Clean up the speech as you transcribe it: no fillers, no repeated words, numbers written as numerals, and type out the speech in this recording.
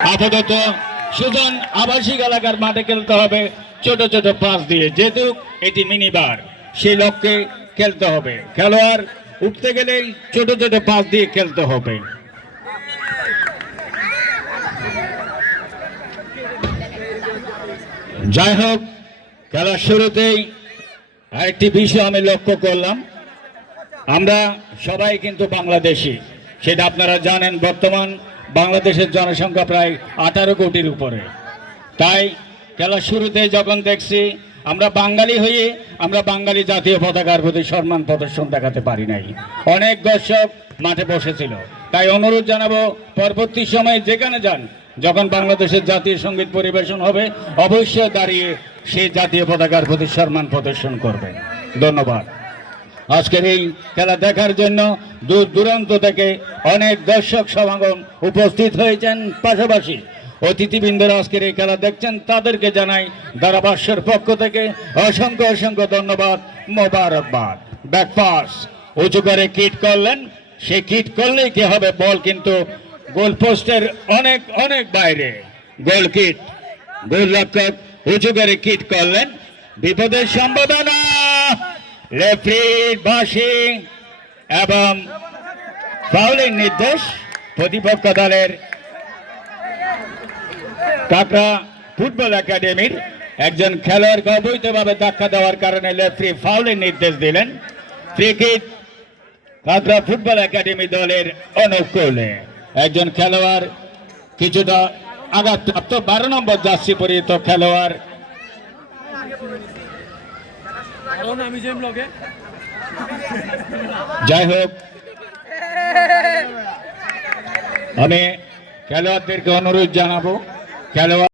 আপাতত সুজন আবাসিক এলাকার মাঠে খেলতে হবে ছোট ছোট পাস দিয়ে, যেহেতু এটি মিনিবার সেই লক্ষ্যে খেলতে হবে। খেলোয়াড় উঠতে গেলেই ছোট ছোট পাস দিয়ে খেলতে হবে। যাই হোক, খেলার শুরুতেই আরেকটি বিষয় আমি লক্ষ্য করলাম, আমরা সবাই কিন্তু বাংলাদেশি, সেটা আপনারা জানেন। বর্তমান বাংলাদেশের জনসংখ্যা প্রায় 18 কোটির উপরে। তাই খেলার শুরুতে যখন দেখছি আমরা বাঙালি হয়ে আমরা বাঙালি জাতীয় পতাকার প্রতি সম্মান প্রদর্শন দেখাতে পারি নাই, অনেক দর্শক মাঠে বসেছিল। তাই অনুরোধ জানাবো, পরবর্তী সময়ে যেখানে যান, যখন বাংলাদেশের জাতীয় সঙ্গীত পরিবেশন হবে অবশ্যই দাঁড়িয়ে সেই জাতীয় পতাকার প্রতি সম্মান প্রদর্শন করবেন। ধন্যবাদ। আজকের এই খেলা দেখার জন্য দূর দূরান্ত থেকে অনেক দর্শক সমাগম উপস্থিত হয়েছেন, পাশাপাশি অতিথিবৃন্দরা আজকের এই খেলা দেখছেন, তাদেরকে জানাই ধারাভাষ্যের পক্ষ থেকে অসংখ্য অসংখ্য ধন্যবাদ, মোবারকবাদ। ব্যাকপাস উঁচু করে কিট করলেন, সে কিট করলেই কি হবে, বল কিন্তু গোল পোস্টের অনেক অনেক বাইরে। গোল কিট, গোলরক্ষক উঁচু করে কিট করলেন, বিপদের সম্ভাবনা, রেফারির বাঁশি এবং ফাউলের নির্দেশ প্রতিপক্ষ দলের কাকড়া ফুটবল একাডেমির একজন খেলোয়াড়কে অবৈধভাবে ধাক্কা দেওয়ার কারণে রেফারি ফাউলের নির্দেশ দিলেন। ফ্রি কিক কাকড়া ফুটবল একাডেমি দলের অনুকূলে। একজন খেলোয়াড় কিছুটা আঘাতপ্রাপ্ত, 12 নম্বর জার্সি পরিহিত খেলোয়াড়। যাই হোক, আমি খেলোয়াড়দেরকে অনুরোধ জানাবো, খেলোয়াড়